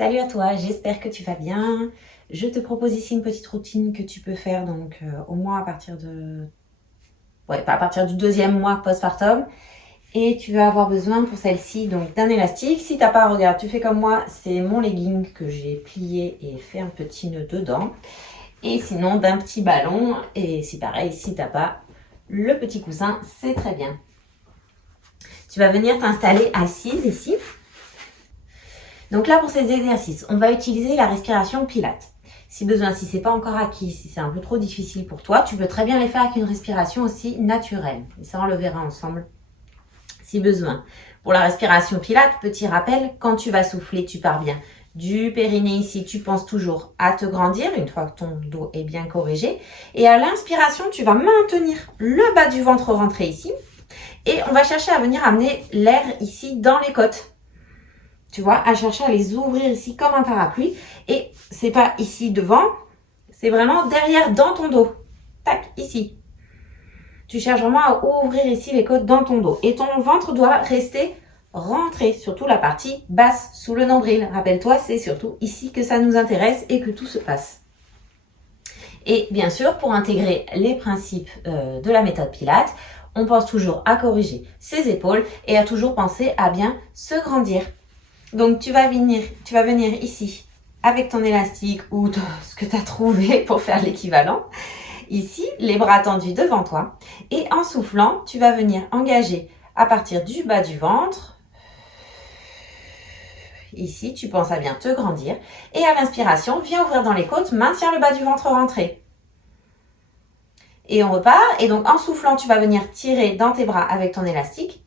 Salut à toi, j'espère que tu vas bien. Je te propose ici une petite routine que tu peux faire donc au moins à partir de... Ouais, pas à partir du deuxième mois postpartum. Et tu vas avoir besoin pour celle-ci donc d'un élastique. Si t'as pas, regarde, tu fais comme moi, c'est mon legging que j'ai plié et fait un petit nœud dedans. Et sinon d'un petit ballon. Et si pareil, si t'as pas le petit coussin, c'est très bien. Tu vas venir t'installer assise ici. Donc là, pour ces exercices, on va utiliser la respiration Pilates. Si besoin, si c'est pas encore acquis, si c'est un peu trop difficile pour toi, tu peux très bien les faire avec une respiration aussi naturelle. Et ça, on le verra ensemble si besoin. Pour la respiration Pilates, petit rappel, quand tu vas souffler, tu pars bien du périnée ici. Tu penses toujours à te grandir une fois que ton dos est bien corrigé. Et à l'inspiration, tu vas maintenir le bas du ventre rentré ici. Et on va chercher à venir amener l'air ici dans les côtes. Tu vois, à chercher à les ouvrir ici comme un parapluie. Et c'est pas ici devant, c'est vraiment derrière dans ton dos. Tac, ici. Tu cherches vraiment à ouvrir ici les côtes dans ton dos. Et ton ventre doit rester rentré, surtout la partie basse, sous le nombril. Rappelle-toi, c'est surtout ici que ça nous intéresse et que tout se passe. Et bien sûr, pour intégrer les principes de la méthode Pilates, on pense toujours à corriger ses épaules et à toujours penser à bien se grandir. Donc, tu vas venir ici avec ton élastique ou ce que tu as trouvé pour faire l'équivalent. Ici, les bras tendus devant toi. Et en soufflant, tu vas venir engager à partir du bas du ventre. Ici, tu penses à bien te grandir. Et à l'inspiration, viens ouvrir dans les côtes, maintiens le bas du ventre rentré. Et on repart. Et donc, en soufflant, tu vas venir tirer dans tes bras avec ton élastique.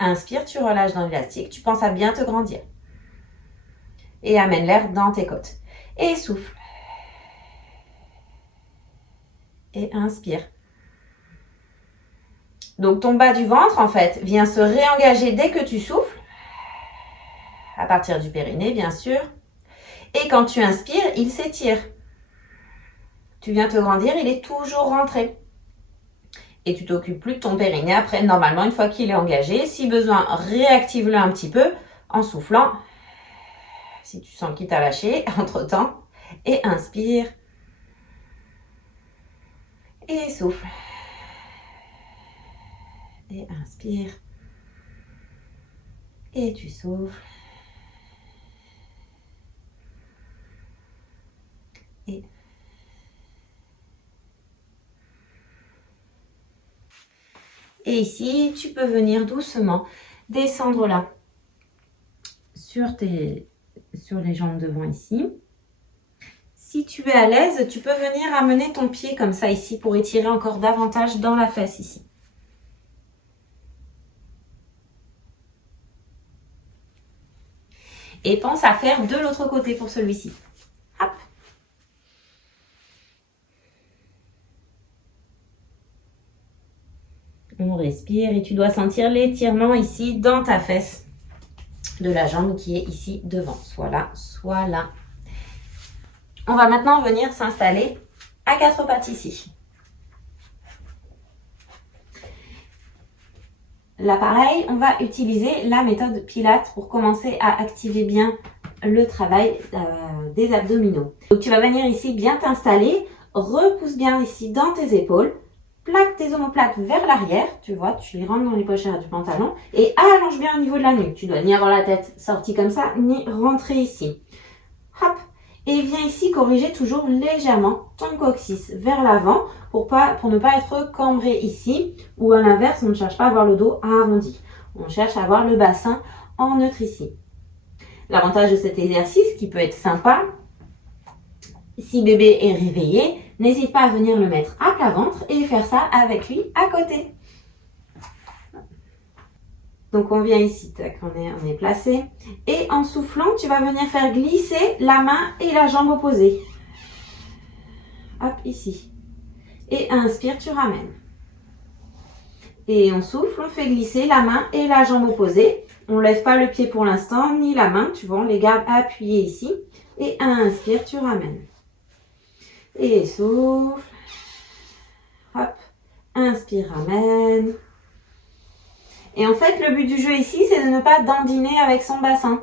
Inspire, tu relâches dans l'élastique, tu penses à bien te grandir. Et amène l'air dans tes côtes. Et souffle. Et inspire. Donc ton bas du ventre, en fait, vient se réengager dès que tu souffles. À partir du périnée, bien sûr. Et quand tu inspires, il s'étire. Tu viens te grandir, il est toujours rentré. Et tu t'occupes plus de ton périnée. Après, normalement, une fois qu'il est engagé, si besoin, réactive-le un petit peu en soufflant. Si tu sens qu'il t'a lâché, entre-temps. Et inspire. Et souffle. Et inspire. Et tu souffles. Et ici, tu peux venir doucement descendre là sur les jambes devant ici. Si tu es à l'aise, tu peux venir amener ton pied comme ça ici pour étirer encore davantage dans la fesse ici. Et pense à faire de l'autre côté pour celui-ci. Hop. On respire et tu dois sentir l'étirement ici dans ta fesse de la jambe qui est ici devant. Soit là, soit là. On va maintenant venir s'installer à quatre pattes ici. Là, pareil, on va utiliser la méthode Pilates pour commencer à activer bien le travail des abdominaux. Donc, tu vas venir ici bien t'installer, repousse bien ici dans tes épaules, plaque tes omoplates vers l'arrière, tu vois, tu les rentres dans les poches arrière du pantalon et allonge bien au niveau de la nuque. Tu dois ni avoir la tête sortie comme ça, ni rentrer ici. Hop. Et viens ici corriger toujours légèrement ton coccyx vers l'avant pour ne pas être cambré ici ou à l'inverse, on ne cherche pas à avoir le dos arrondi. On cherche à avoir le bassin en neutre ici. L'avantage de cet exercice qui peut être sympa, si bébé est réveillé, n'hésite pas à venir le mettre à plat ventre et faire ça avec lui à côté. Donc on vient ici, tac, on est placé. Et en soufflant, tu vas venir faire glisser la main et la jambe opposée. Hop, ici. Et inspire, tu ramènes. Et on souffle, on fait glisser la main et la jambe opposée. On ne lève pas le pied pour l'instant, ni la main, tu vois, on les garde appuyés ici. Et inspire, tu ramènes. Et souffle. Hop, inspire, ramène. Et en fait, le but du jeu ici, c'est de ne pas dandiner avec son bassin.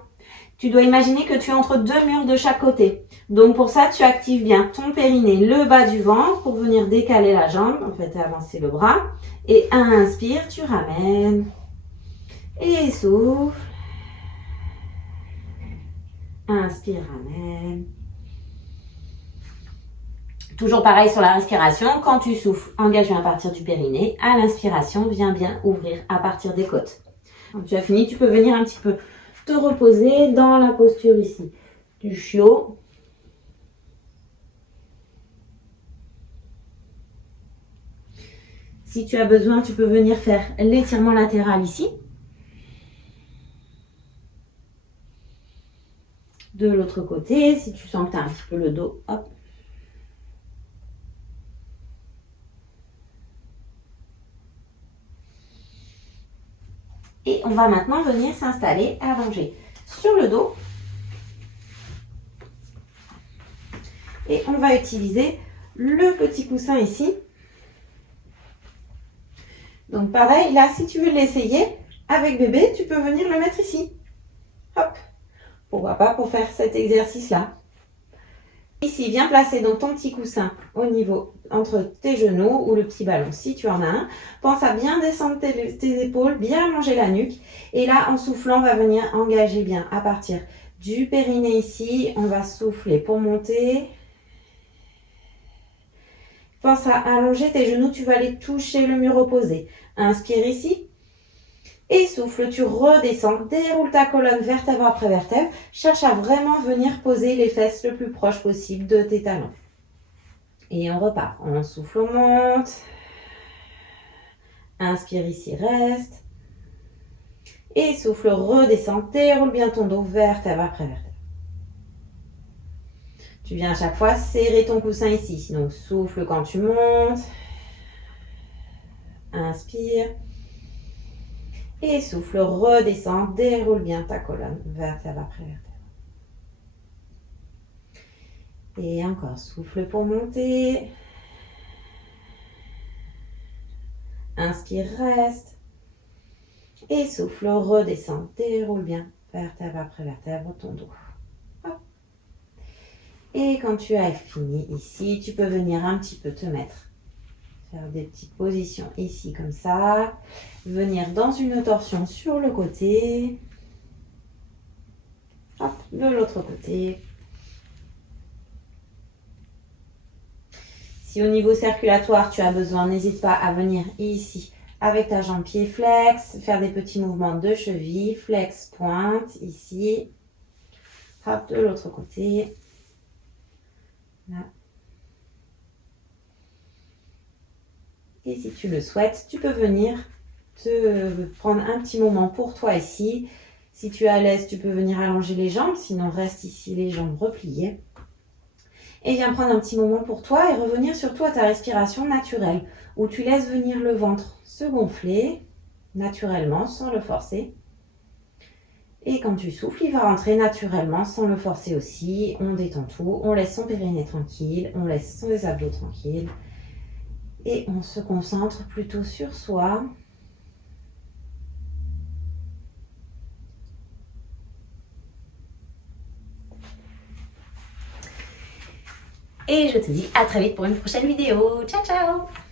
Tu dois imaginer que tu es entre deux murs de chaque côté. Donc pour ça, tu actives bien ton périnée, le bas du ventre pour venir décaler la jambe, en fait avancer le bras. Et inspire, tu ramènes. Et souffle. Inspire, ramène. Toujours pareil sur la respiration. Quand tu souffles, engage bien à partir du périnée. À l'inspiration, viens bien ouvrir à partir des côtes. Quand tu as fini, tu peux venir un petit peu te reposer dans la posture ici du chiot. Si tu as besoin, tu peux venir faire l'étirement latéral ici. De l'autre côté, si tu sens que tu as un petit peu le dos, hop. Et on va maintenant venir s'installer allongé sur le dos. Et on va utiliser le petit coussin ici. Donc pareil, là, si tu veux l'essayer avec bébé, tu peux venir le mettre ici. Hop. Pourquoi pas pour faire cet exercice-là. Ici, viens placer donc ton petit coussin au niveau entre tes genoux ou le petit ballon si tu en as un. Pense à bien descendre tes épaules, bien allonger la nuque. Et là, en soufflant, on va venir engager bien à partir du périnée ici. On va souffler pour monter. Pense à allonger tes genoux, tu vas aller toucher le mur opposé. Inspire ici. Et souffle, tu redescends, déroule ta colonne vertèbre après vertèbre. Cherche à vraiment venir poser les fesses le plus proche possible de tes talons. Et on repart. On souffle, on monte. Inspire ici, reste. Et souffle, redescends, déroule bien ton dos vertèbre après vertèbre. Tu viens à chaque fois serrer ton coussin ici. Donc souffle quand tu montes. Inspire. Et souffle, redescends, déroule bien ta colonne, vertèbre après vertèbre. Et encore, souffle pour monter. Inspire, reste. Et souffle, redescends, déroule bien, vertèbre après vertèbre, ton dos. Hop. Et quand tu as fini ici, tu peux venir un petit peu te mettre. Faire des petites positions ici comme ça. Venir dans une torsion sur le côté. Hop, de l'autre côté. Si au niveau circulatoire, tu as besoin, n'hésite pas à venir ici avec ta jambe pied flex. Faire des petits mouvements de cheville. Flex, pointe, ici. Hop, de l'autre côté. Là. Et si tu le souhaites, tu peux venir te prendre un petit moment pour toi ici. Si tu es à l'aise, tu peux venir allonger les jambes. Sinon, reste ici les jambes repliées. Et viens prendre un petit moment pour toi et revenir surtout à ta respiration naturelle, où tu laisses venir le ventre se gonfler naturellement, sans le forcer. Et quand tu souffles, il va rentrer naturellement, sans le forcer aussi. On détend tout, on laisse son périnée tranquille, on laisse ses abdos tranquilles. Et on se concentre plutôt sur soi. Et je te dis à très vite pour une prochaine vidéo. Ciao, ciao!